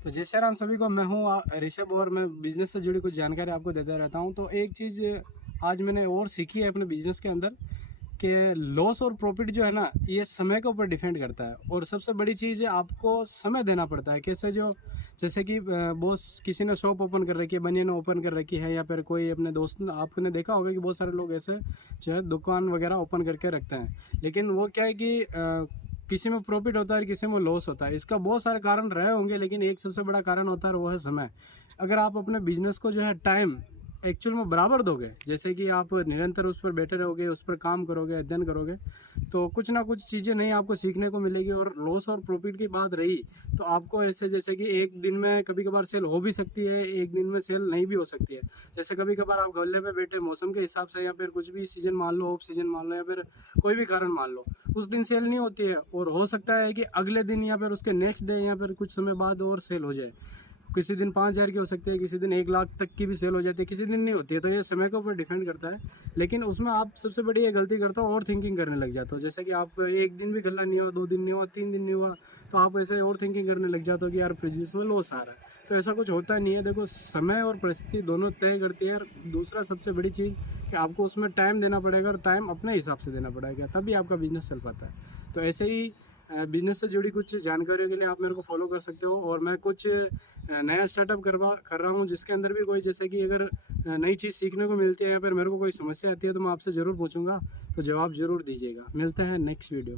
तो जय श्री राम सभी को। मैं हूँ ऋषभ और मैं बिज़नेस से जुड़ी कुछ जानकारी आपको देता रहता हूँ। तो एक चीज़ आज मैंने और सीखी है अपने बिज़नेस के अंदर कि लॉस और प्रॉफिट जो है ना, ये समय के ऊपर डिपेंड करता है। और सबसे बड़ी चीज़ है, आपको समय देना पड़ता है। कैसे? जैसे कि बॉस किसी ने शॉप ओपन कर रखी है, बनियान ओपन कर रखी है, या फिर कोई अपने दोस्त, आपने देखा होगा कि बहुत सारे लोग ऐसे जो है दुकान वगैरह ओपन करके रखते हैं। लेकिन वो क्या है कि किसी में प्रॉफिट होता है, किसी में लॉस होता है। इसका बहुत सारे कारण रहे होंगे, लेकिन एक सबसे बड़ा कारण होता है, वो है समय। अगर आप अपने बिजनेस को जो है टाइम एक्चुअल में बराबर दोगे, जैसे कि आप निरंतर उस पर बैठे रहोगे, उस पर काम करोगे, अध्ययन करोगे, तो कुछ ना कुछ चीज़ें नई आपको सीखने को मिलेगी। और लॉस और प्रॉफिट की बात रही, तो आपको ऐसे जैसे कि एक दिन में कभी कभार सेल हो भी सकती है, एक दिन में सेल नहीं भी हो सकती है। जैसे कभी कभार आप गले पे बैठे मौसम के हिसाब से, या फिर कुछ भी सीजन मान लो, ऑफ सीजन मान लो, या फिर कोई भी कारण मान लो, उस दिन सेल नहीं होती है। और हो सकता है कि अगले दिन या फिर उसके नेक्स्ट डे या फिर कुछ समय बाद और सेल हो जाए। किसी दिन 5,000 की हो सकती है, किसी दिन 1 लाख तक की भी सेल हो जाती है, किसी दिन नहीं होती है। तो ये समय के ऊपर डिपेंड करता है। लेकिन उसमें आप सबसे बड़ी ये गलती करते हो, और थिंकिंग करने लग जाते हो। जैसे कि आप एक दिन भी गल्ला नहीं हुआ, 2 दिन नहीं हुआ, 3 दिन नहीं हुआ, तो आप ऐसे और थिंकिंग करने लग जाते हो कि यार बिजनेस में लॉस आ रहा है। तो ऐसा कुछ होता नहीं है। देखो, समय और परिस्थिति दोनों तय करती है। और दूसरा सबसे बड़ी चीज़ कि आपको उसमें टाइम देना पड़ेगा, और टाइम अपने हिसाब से देना पड़ेगा, तभी आपका बिजनेस चल पाता है। तो ऐसे ही बिजनेस से जुड़ी कुछ जानकारियों के लिए आप मेरे को फॉलो कर सकते हो। और मैं कुछ नया स्टार्टअप कर रहा हूँ, जिसके अंदर भी कोई, जैसे कि अगर नई चीज़ सीखने को मिलती है या फिर मेरे को कोई समस्या आती है, तो मैं आपसे ज़रूर पूछूंगा। तो जवाब ज़रूर दीजिएगा। मिलते हैं नेक्स्ट वीडियो।